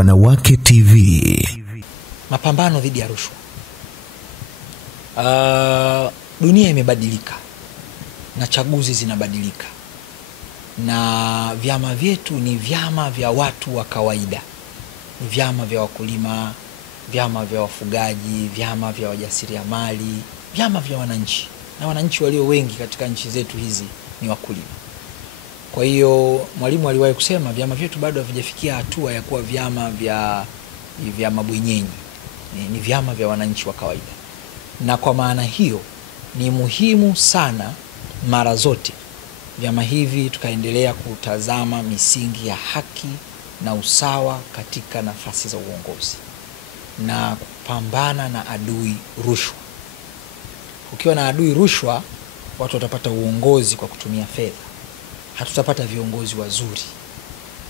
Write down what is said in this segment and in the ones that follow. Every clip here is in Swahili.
Wanawake TV. Mapambano dhidi ya rushwa. Dunia imebadilika na chaguzi zinabadilika, na vyama vyetu ni vyama vya watu wa kawaida, ni vyama vya wakulima, vyama vya wafugaji, vyama vya wajasiriamali, vyama vya wananchi, na wananchi walio wengi katika nchi zetu hizi ni wakulima. Kwa hiyo Mwalimu aliwahi kusema vyama vyetu bado havijafikia hatua ya kuwa vyama vya mabwenyenyi, ni vyama vya wananchi wa kawaida. Na kwa maana hiyo ni muhimu sana mara zote vyama hivi tukaendelea kutazama misingi ya haki na usawa katika nafasi za uongozi na kupambana na adui rushwa. Ukiwa na adui rushwa, watu watapata uongozi kwa kutumia fedha. Hatutapata viongozi wazuri.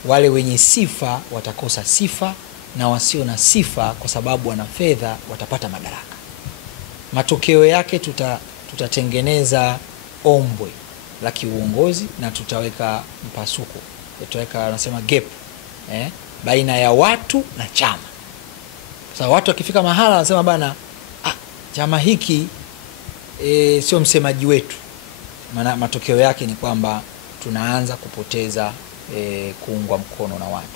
Wale wenye sifa watakosa sifa, na wasio na sifa kwa sababu wana fedha watapata madaraka. Matokeo yake tutatengeneza ombwe la kiuongozi na tutaweka mpasuko. Tutaweka nasema gap baina ya watu na chama. Sasa watu wakifika mahala wanasema bana, chama hiki sio msemaji wetu. Maana matokeo yake ni kwamba tunaanza kupoteza kuungwa mkono na watu.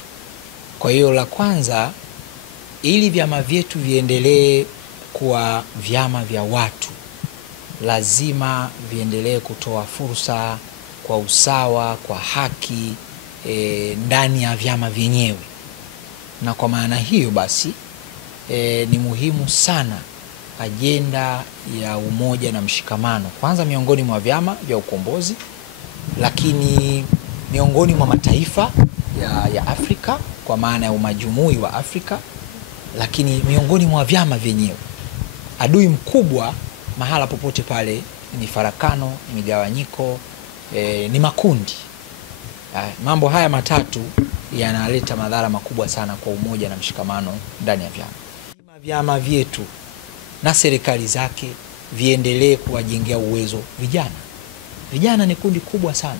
Kwa hiyo la kwanza, ili vyama vyetu viendelee kuwa vyama vya watu, lazima viendelee kutoa fursa kwa usawa, kwa haki ndani ya vyama vyenyewe. Na kwa maana hiyo basi ni muhimu sana ajenda ya umoja na mshikamano, kwanza miongoni mwa vyama vya ukombozi, lakini miongoni mwa mataifa ya Afrika kwa maana ya umajumui wa Afrika, lakini miongoni mwa vyama vyenyewe. Adui mkubwa mahala popote pale ni farakano, ni migawanyiko, ni makundi. Mambo haya matatu yanaleta madhara makubwa sana kwa umoja na mshikamano ndani ya vyama. Vyama vyetu na serikali zake viendelee kuwajengea uwezo vijana. Vijana ni kundi kubwa sana.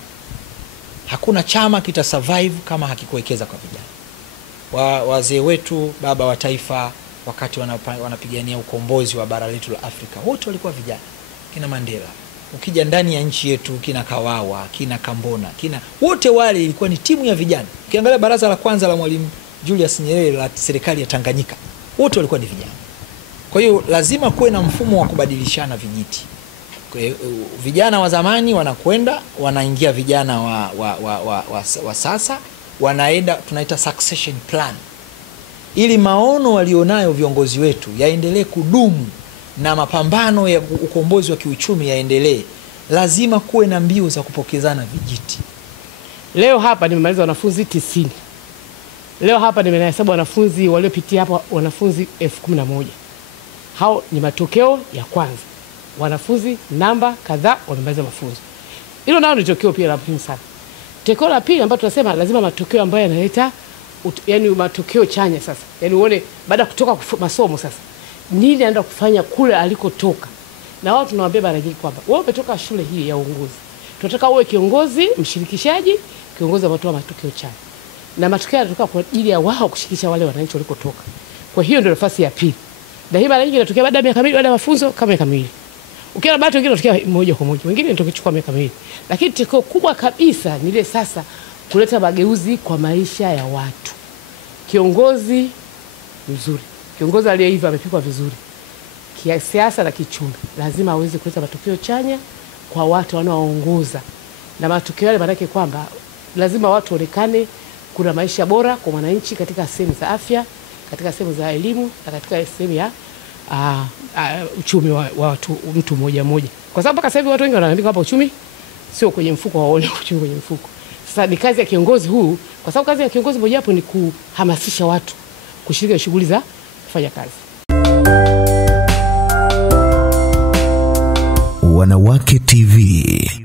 Hakuna chama kita survive kama hakikuwekeza kwa vijana. Wazee wetu, baba wa taifa, wakati wanapigania ukombozi wa bara letu la Afrika, wote walikuwa vijana. Kina Mandela, ukija ndani ya nchi yetu, kina Kawawa, kina Kambona, wote wale ilikuwa ni timu ya vijana. Ukiangalia baraza la kwanza la Mwalimu Julius Nyerere la serikali ya Tanganyika, wote walikuwa ni vijana. Kwa hiyo lazima kuwe na mfumo wa kubadilishana vijiti. Vijana wa zamani wanakwenda, wanaingia vijana wa sasa, wanaenda, tunaita succession plan, ili maono walionayo viongozi wetu yaendelee kudumu na mapambano ya ukombozi wa kiuchumi yaendelee. Lazima kuwe na mbio za kupokezana vijiti. Leo hapa nimemaliza wanafunzi 90. Leo hapa nimehesabu wanafunzi waliopitia hapa, wanafunzi 11,000. Hao ni matokeo ya kwanza. Wanafunzi namba kadhaa wamemaliza mafunzo. Hilo nao ni tokeo pia la muhimu sana. Tokeo la pili ambalo tunasema lazima matokeo ambayo yanaleta yani matokeo chanya sasa. Yani uone baada ya kutoka masomo sasa nini anaenda kufanya kule alikotoka. Na wao tunawaambia mara nyingi kwamba wewe umetoka shule hii ya uongozi, tunataka uwe kiongozi mshirikishaji, kiongozi ametoa matokeo chanya. Na matokeo yanatoka kwa ajili ya wao kushirikisha wale wananchi walikotoka. Kwa hiyo ndio nafasi ya pili. Na hii mara nyingi inatokea baada ya miaka miwili baada ya mafunzo kama miaka miwili. Ukiona baadhi wengine wanatokea moja kwa moja, wengine ndio kuchukua miaka miwili. Lakini teko kubwa kabisa ni ile sasa kuleta mageuzi kwa maisha ya watu. Kiongozi mzuri, kiongozi aliyeiva amepikwa vizuri kisiasa na kichumi, lazima aweze kuleta matokeo chanya kwa watu wanaoongoza. Na matokeo yale maana yake kwamba lazima watu waonekane kuna maisha bora kwa wananchi katika sehemu za afya, katika sehemu za elimu, na katika sehemu ya uchumi wa watu mtu mmoja mmoja. Kwa sababu mpaka sasa hivi watu wengi wanaandika hapa uchumi sio kwenye mfuko, waone uchumi kwenye mfuko. Sasa ni kazi ya kiongozi huu, kwa sababu kazi ya kiongozi moja hapo ni kuhamasisha watu kushiriki shughuli za kufanya kazi. Wanawake TV.